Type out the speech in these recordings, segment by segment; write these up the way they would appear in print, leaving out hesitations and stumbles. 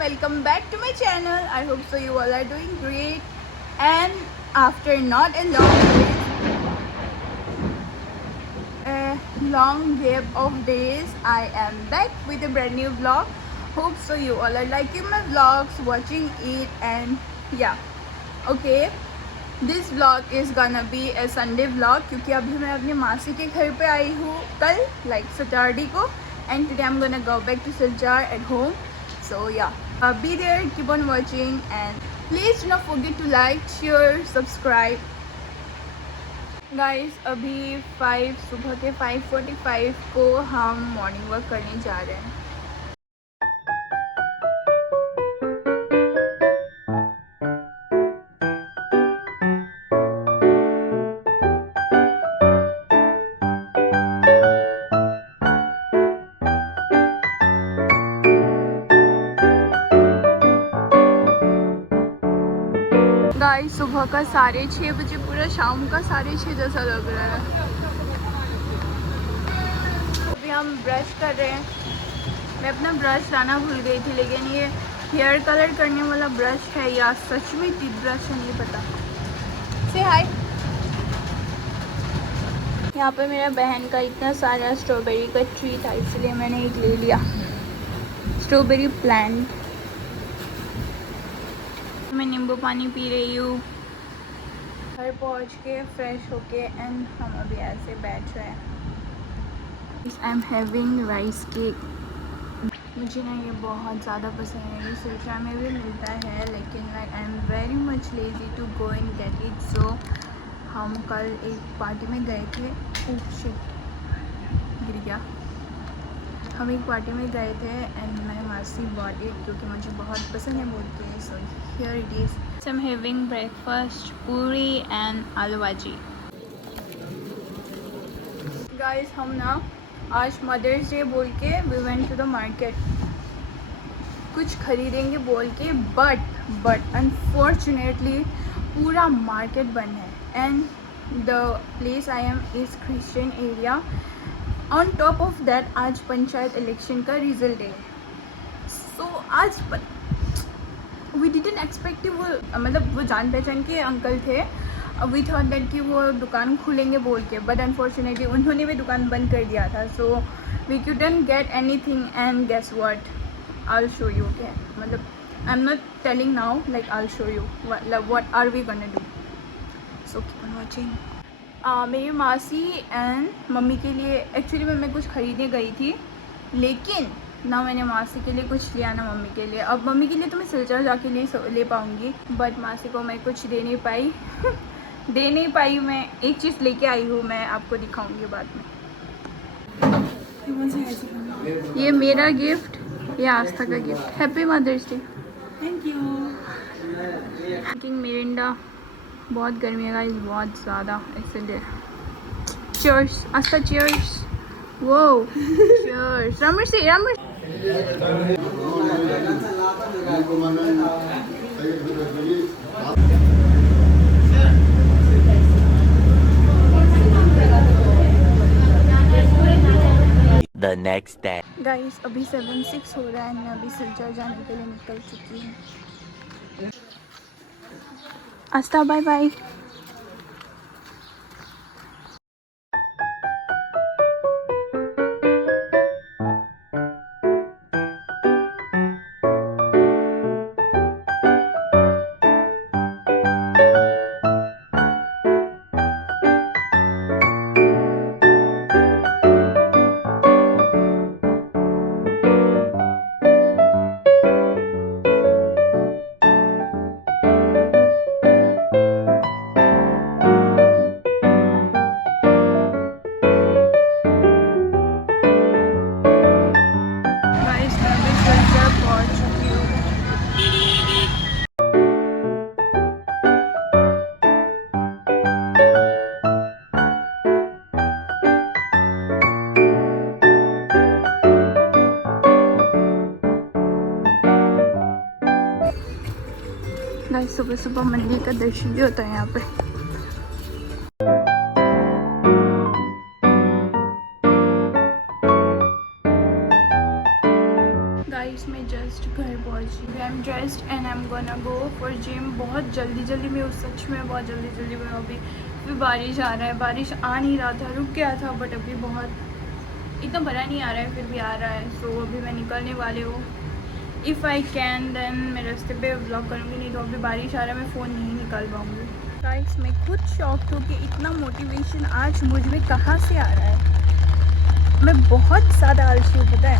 Welcome back to my channel. I hope so you all are doing great, and after not a long gap of days, I am back with a brand new vlog. Hope so you all are liking my vlogs, watching it, and yeah, okay, this vlog is gonna be a Sunday vlog क्योंकि अभी मैं अपनी मासी के घर पे आई हूँ कल, like Saturday को, and today I'm gonna go back to Silchar at home. So yeah, be there, keep on watching, and please do not forget to like, share, subscribe. Guys, अभी सुबह के 5:45 को हम मॉर्निंग वॉक करने जा रहे हैं. गाइस, सुबह का 6:30 बजे, पूरा शाम का 6:30 जैसा लग रहा है. अभी हम ब्रश कर रहे हैं. मैं अपना ब्रश लाना भूल गई थी, लेकिन ये हेयर कलर करने वाला ब्रश है या सच में टिप ब्रश है नहीं पता. से हाय. यहाँ पे मेरा बहन का इतना सारा स्ट्रॉबेरी का ट्री था, इसलिए मैंने एक ले लिया स्ट्रॉबेरी प्लांट. मैं नींबू पानी पी रही हूँ. घर पहुँच के फ्रेश होके एंड हम अभी ऐसे बैठ रहे हैं. I am having rice cake. मुझे ना ये बहुत ज़्यादा पसंद है. ये सिलचर में भी मिलता है, लेकिन like I am very much lazy to go and get it. So हम कल एक पार्टी में गए थे. गिर गया. हम एक पार्टी में गए थे एंड मैंने मासी बॉट इट क्योंकि मुझे बहुत पसंद है बोल के. So here it is. I am having breakfast, पूरी एंड आलू भाजी. गाइस, हम ना आज मदर्स डे बोल के we went to the market. कुछ खरीदेंगे बोल के, बट अनफॉर्चुनेटली पूरा मार्केट बंद है. And the place I am is Christian area. On top of that आज पंचायत इलेक्शन का रिजल्ट है. सो आज वी डिडंट एक्सपेक्ट कि वो मतलब वो जान पहचान के अंकल थे. वी थॉट दैट कि वो दुकान खुलेंगे बोल के, बट अनफॉर्चुनेटली उन्होंने भी दुकान बंद कर दिया था. So we couldn't get anything and guess what, I will show you. Okay, मतलब I am not telling now, like I will show you what are we gonna do. So keep on watching. मेरी मासी and mummy के लिए actually मैं कुछ ख़रीदने गई थी, लेकिन ना मैंने मासी के लिए कुछ लिया ना मम्मी के लिए. अब मम्मी के लिए तो मैं सिलचर जाके ले पाऊँगी, बट मासी को मैं कुछ दे नहीं पाई. मैं एक चीज़ लेके आई हूँ, मैं आपको दिखाऊँगी बाद में. ये मेरा गिफ्ट, ये आस्था का gift. Happy Mother's Day. Thank you. Mirinda. बहुत गर्मी है गाइस, बहुत ज़्यादा, इसलिए. Cheers Aastha, cheers. वो चीयर्स. रामर्सी. The next day. गाइस, अभी 7:06 हो रहा है. मैं अभी सिलचर जाने के लिए निकल चुकी हूँ. आस्था, बाय बाय. सुबह सुबह मंदिर का दर्शन भी होता है यहाँ पे। गाइस मैं जस्ट घर पहुँची। I am dressed and I am gonna go for gym. बहुत जल्दी में, उस सच में बहुत जल्दी में। अभी बारिश आ रहा है, बारिश आ नहीं रहा था, रुक गया था, बट अभी बहुत इतना बड़ा नहीं आ रहा है, फिर भी आ रहा है। सो अभी मैं निकलने वाली हूँ। इफ़ आई कैन देन मैं रास्ते पे व्लॉग करूँगी, नहीं तो अभी बारिश आ रहा है, मैं फ़ोन नहीं निकाल पाऊँगी। गाइस मैं खुद शॉक्ड हूँ कि इतना मोटिवेशन आज मुझ में कहाँ से आ रहा है। मैं बहुत ज़्यादा आलसी हूँ, पता है।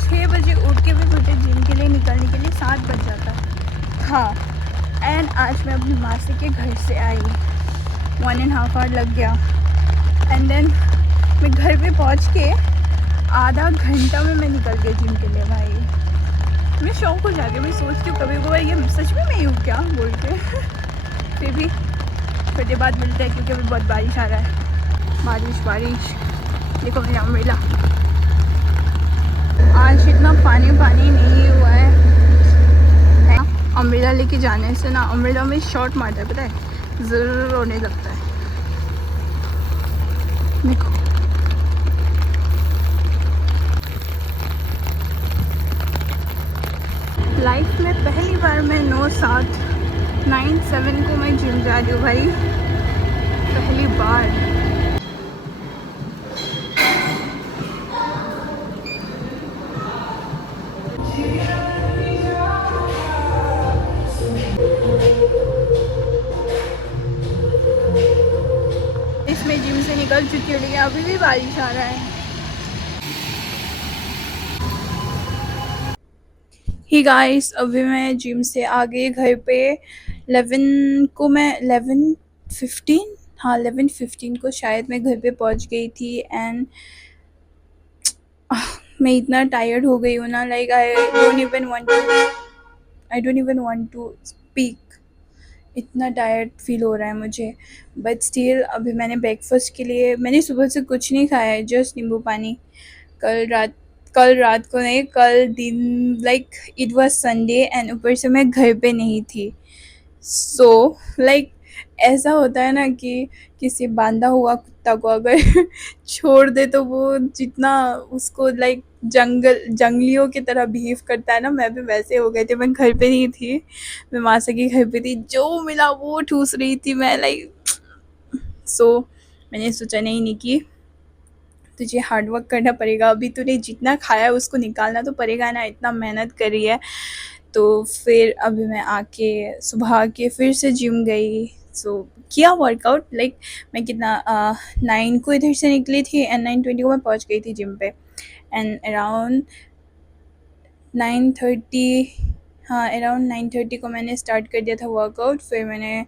6 बजे उठ के भी मुझे जिम के लिए निकलने के लिए 7 बज जाता था। एंड आज मैं अपनी मासी के घर से आई, 1.5 आवर लग गया। एंड देन मैं घर पे पहुँच के आधा घंटा में मैं निकल गई जिम के लिए। भाई मैं शौक हो जाती हूँ, मैं सोचती हूँ कभी कभार ये सच में मैं ही हूँ क्या बोल के। फिर भी थोड़ी देर बाद मिलता है, क्योंकि अभी बहुत बारिश आ रहा है। बारिश देखो मेरा अम्ब्रेला। आज इतना पानी नहीं हुआ है। अम्ब्रेला लेके जाने से ना अम्ब्रेला में शॉट मारता है, पता है, ज़रूर होने लगता है। देखो लाइफ में पहली बार मैं 9-7 को मैं जिम जा रही हूँ भाई, पहली बार। इसमें जिम से निकल चुकी हूँ, लेकिन अभी भी बारिश आ रहा है। ही गाइस अभी मैं जिम से आ गई घर पे। 11 को मैं 11:15, हाँ 11:15 को शायद मैं घर पे पहुंच गई थी। एंड मैं इतना टायर्ड हो गई हूँ ना, like I don't even want to speak. इतना टायर्ड फील हो रहा है मुझे। बट स्टिल अभी मैंने ब्रेकफास्ट के लिए, मैंने सुबह से कुछ नहीं खाया है, जस्ट नींबू पानी। कल रात को नहीं, कल दिन, like it was Sunday and ऊपर से मैं घर पे नहीं थी। सो लाइक ऐसा होता है ना कि किसी बांधा हुआ कुत्ता को अगर छोड़ दे तो वो जितना उसको लाइक जंगलियों की तरह बिहेव करता है ना, मैं भी वैसे हो गई थी। मैं घर पे नहीं थी, मैं मासा के घर पे थी, जो मिला वो ठूस रही थी मैं, लाइक। सो मैंने सोचा नहीं कि तुझे हार्ड वर्क करना पड़ेगा, अभी तूने जितना खाया है उसको निकालना तो पड़ेगा ना, इतना मेहनत कर रही है। तो फिर अभी मैं आके सुबह आके फिर से जिम गई। सो किया वर्कआउट, लाइक मैं कितना 9 को इधर से निकली थी एंड 9:20 को मैं पहुंच गई थी जिम पे। एंड अराउंड 9:30, हाँ अराउंड 9:30 को मैंने स्टार्ट कर दिया था वर्कआउट। फिर मैंने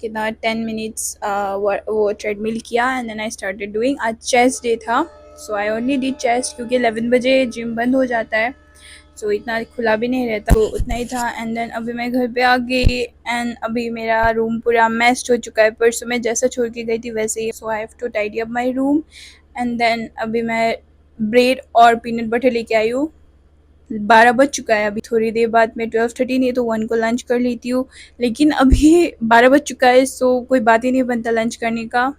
कितना 10 मिनट्स वो ट्रेडमिल किया and then I started doing. आज चेस्ट डे था, so I only did chest, क्योंकि 11 बजे जिम बंद हो जाता है, सो इतना खुला भी नहीं रहता, तो उतना ही था। एंड देन अभी मैं घर पे आ गई एंड अभी मेरा रूम पूरा मेस्ड हो चुका है, परसों मैं जैसा छोड़ के गई थी वैसे ही। So I have to tidy up my room. And then अभी मैं ब्रेड और पीनट बटर लेके आई हूँ। 12 बज चुका है, अभी थोड़ी देर बाद मैं 12:30 नहीं तो 1 को लंच कर लेती हूँ, लेकिन अभी 12 बज चुका है, सो कोई बात ही नहीं बनता लंच करने का।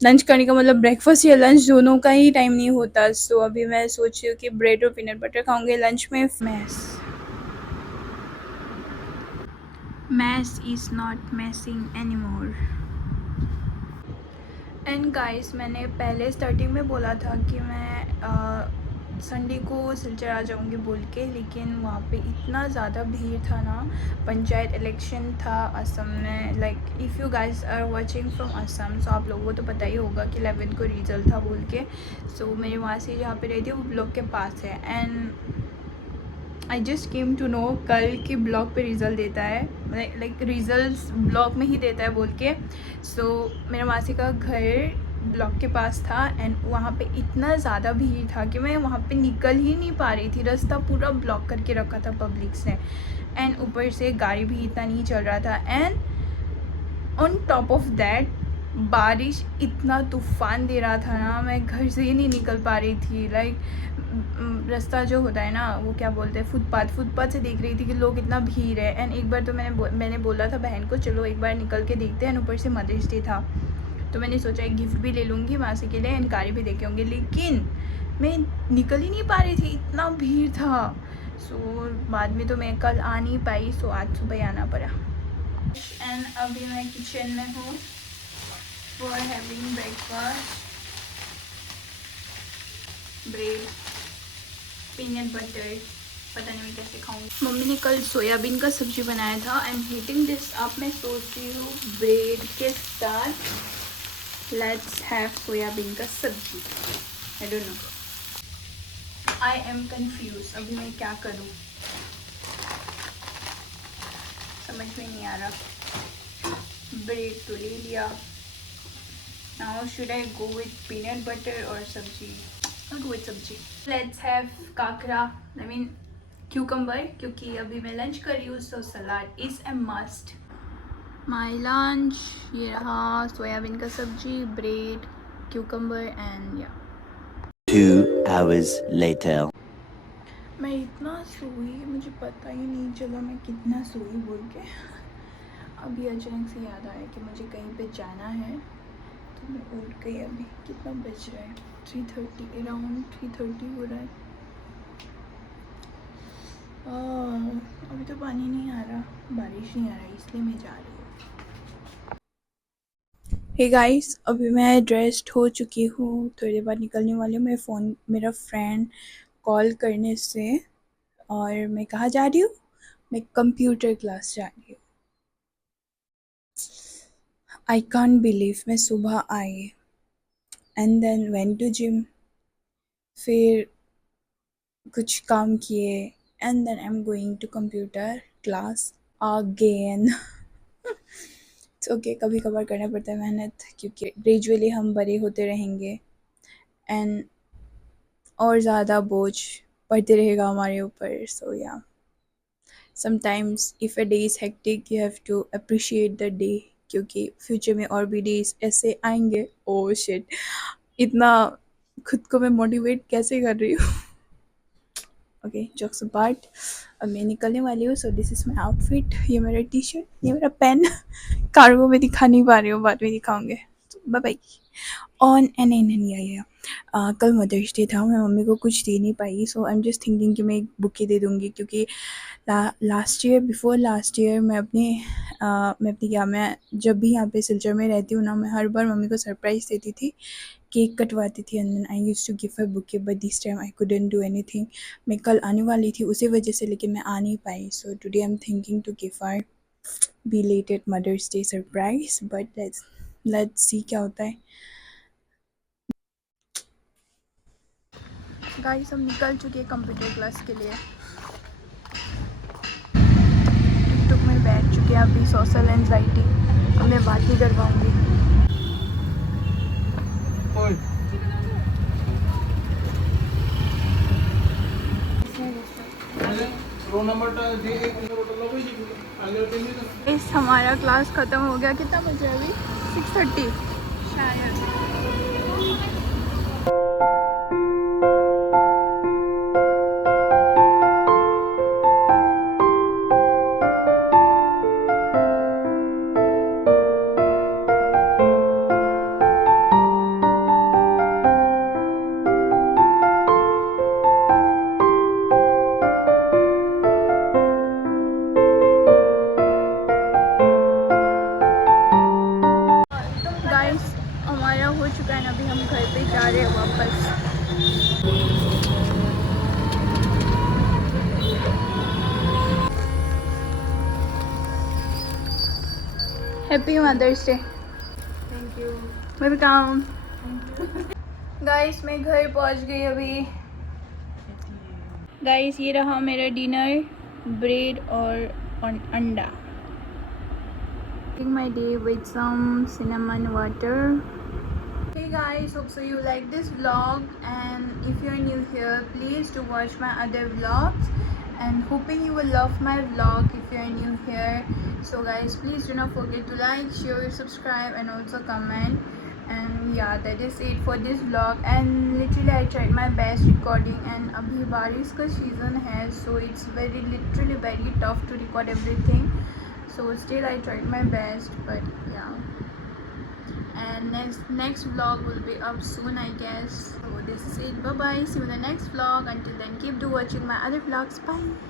मतलब ब्रेकफास्ट या लंच दोनों का ही टाइम नहीं होता। सो अभी मैं सोच रही हूँ कि ब्रेड और पीनट बटर खाऊंगे लंच में। Mess is not messing anymore. And guys मैंने पहले स्टार्टिंग में बोला था कि मैं संडे को सिलचर आ जाऊंगी बोल के, लेकिन वहाँ पे इतना ज़्यादा भीड़ था ना, पंचायत इलेक्शन था असम में। Like if you guys are watching from Assam, so आप लोगों को तो पता ही होगा कि 11 को रिजल्ट था बोल के। सो मेरे वहाँ से जहाँ पे रहती है वो ब्लॉक के पास है। And I just came to know कल कि ब्लॉक पे रिज़ल्ट देता है, लाइक रिज़ल्ट ब्लॉक में ही देता है बोल के। सो मेरा मासी का घर ब्लॉक के पास था एंड वहाँ पे इतना ज़्यादा भीड़ था कि मैं वहाँ पे निकल ही नहीं पा रही थी, रास्ता पूरा ब्लॉक करके रखा था पब्लिक ने। एंड ऊपर से गाड़ी भी इतना नहीं चल रहा था। And on top of that बारिश इतना तूफ़ान दे रहा था ना, मैं घर से ही नहीं निकल पा रही थी। लाइक रास्ता जो होता है ना, वो क्या बोलते हैं, फुटपाथ से देख रही थी कि लोग इतना भीड़ है। एंड एक बार तो मैंने बोला था बहन को, चलो एक बार निकल के देखते हैं। ऊपर से मदर्स डे था, तो मैंने सोचा एक गिफ्ट भी ले लूँगी मासी के लिए, एंड कारी भी देखे होंगे। लेकिन मैं निकल ही नहीं पा रही थी, इतना भीड़ था। सो बाद में तो मैं कल आ नहीं पाई, सो आज सुबह ही आना पड़ा। एंड अभी मैं किचन में हूँ for having breakfast. Bread, peanut butter, पता नहीं मैं कैसे खाऊंगी। मम्मी ने कल सोयाबीन का सब्जी बनाया था। I am heating this up. मैं सोच रही हूँ ब्रेड के साथ लेट्स हैव सोयाबीन का सब्जी। I don't know, I am confuse. अभी मैं क्या करूँ समझ में नहीं आ रहा। ब्रेड तो ले लिया, now should I go with peanut butter और सब्जी? I'll go with sabzi. Let's have काकरा, आई मीन क्यूकम्बर, क्योंकि अभी मैं लंच कर रही हूँ, so salad is a must. My lunch ये रहा, सोयाबीन का सब्जी, ब्रेड, क्यूकम्बर एंड या। 2 hours later. मैं इतना सोई, मुझे पता ही नहीं चला मैं कितना सोई बोल के। अभी अचानक से याद आया कि मुझे कहीं पे जाना है, तो मैं उठ गई। अभी कितना बज रहा है? 3:30, अराउंड 3:30 हो रहा है। अभी तो पानी नहीं आ रहा, बारिश नहीं आ रहा, इसलिए मैं जा रही हूँ। हे गाइस, अभी मैं ड्रेस्ड हो चुकी हूँ, थोड़ी देर बाद निकलने वाली हूँ। मेरा फ्रेंड कॉल करने से, और मैं कहाँ जा रही हूँ? मैं कंप्यूटर क्लास जा रही हूँ। आई कांट बिलीव, मैं सुबह आई and then went to gym, फिर कुछ काम किए, and then I am going to computer class again. It's okay, कभी कभार करना पड़ता है मेहनत, क्योंकि ग्रेजुअली हम बड़े होते रहेंगे एंड और ज़्यादा बोझ पड़ते रहेगा हमारे ऊपर। So yeah, sometimes if a day is hectic you have to appreciate the day, क्योंकि फ्यूचर में और भी डेज ऐसे आएंगे। ओह शिट, इतना खुद को मैं मोटिवेट कैसे कर रही हूँ। ओके, जोक्स अपार्ट, अब मैं निकलने वाली हूँ। So this is my outfit. ये मेरा टी शर्ट, ये मेरा पेन। कार्गो में दिखा नहीं पा रही हूँ, बाद में दिखाऊंगे। Bye bye. ऑन एन एन एन या कल मदर्स डे था, मैं मम्मी को कुछ दे नहीं पाई, सो आई एम जस्ट थिंकिंग कि मैं एक बुके दे दूँगी, क्योंकि last year, before last year मैं मैं जब भी यहाँ पे सिलचर में रहती हूँ ना, मैं हर बार मम्मी को सरप्राइज़ देती थी, केक कटवाती थी, and then I used to give her bouquet, but this time I couldn't do anything. मैं कल आने वाली थी उसी वजह से, लेकिन मैं आ नहीं पाई। So today I am thinking to give her belated Mother's Day surprise, but let's see क्या होता है। गाइस, हम निकल चुके हैं कंप्यूटर क्लास के लिए। टिकटॉक में बैठ चुके हैं अभी, सोशल एंजाइटी, अब मैं बात नहीं कर पाऊँगी। इस हमारा क्लास ख़त्म हो गया। कितना बज रहा है अभी? 6:30 शायद। गाइस, हमारा हो चुका है ना, अभी हम घर पे जा रहे हैं वापस। Happy Mother's Day. Thank you. Welcome. Guys, मैं घर पहुंच गई अभी। गाइस, ये रहा मेरा डिनर, ब्रेड और अंडा। My day with some cinnamon water. Hey guys, hope so you like this vlog, and if you're new here, please do watch my other vlogs, and hoping you will love my vlog. If you're new here, So guys, please do not forget to like, share, subscribe and also comment. And yeah, that is it for this vlog. And literally I tried my best recording, and abhi baरिश का season है, so it's literally very tough to record everything. So still I tried my best, but yeah. And next vlog will be up soon, I guess. So this is it. Bye bye. See you in the next vlog. Until then, keep watching my other vlogs. Bye.